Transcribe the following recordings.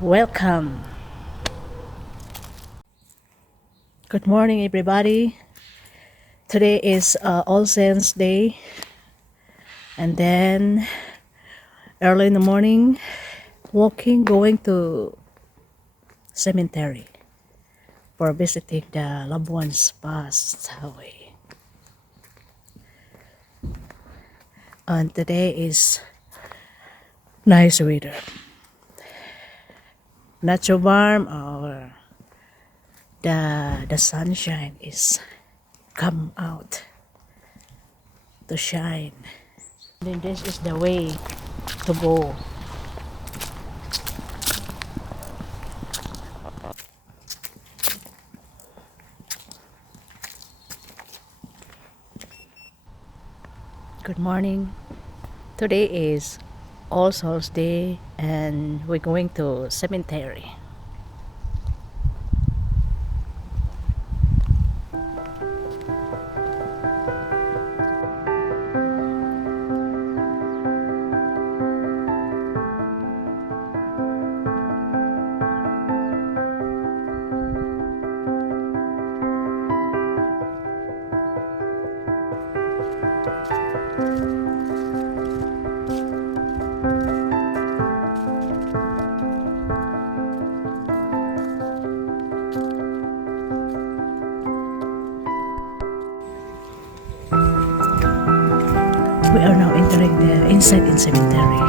Welcome. Good morning, everybody. Today is All Saints Day, and then early in the morning, walking, going to cemetery for visiting the loved ones passed away. And today is nice weather, not so warm, or the sunshine is come out to shine. Then this is the way to go. Good morning. Today is All Souls Day and we're going to cemetery. We are now entering the inside in cemetery.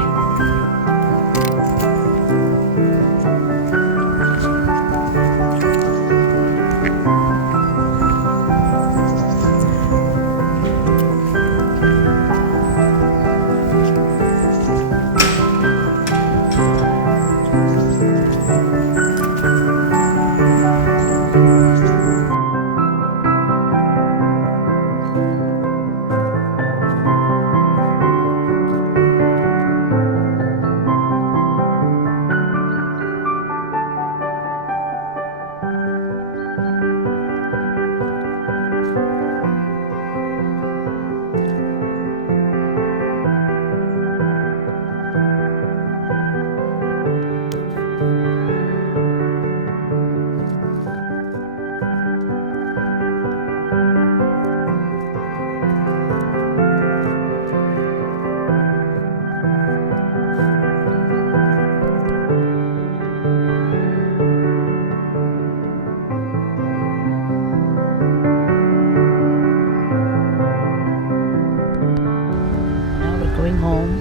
Now we're going home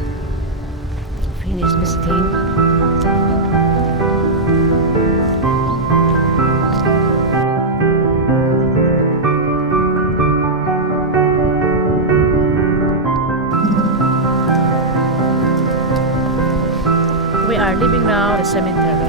to finish visiting. We are leaving now the cemetery.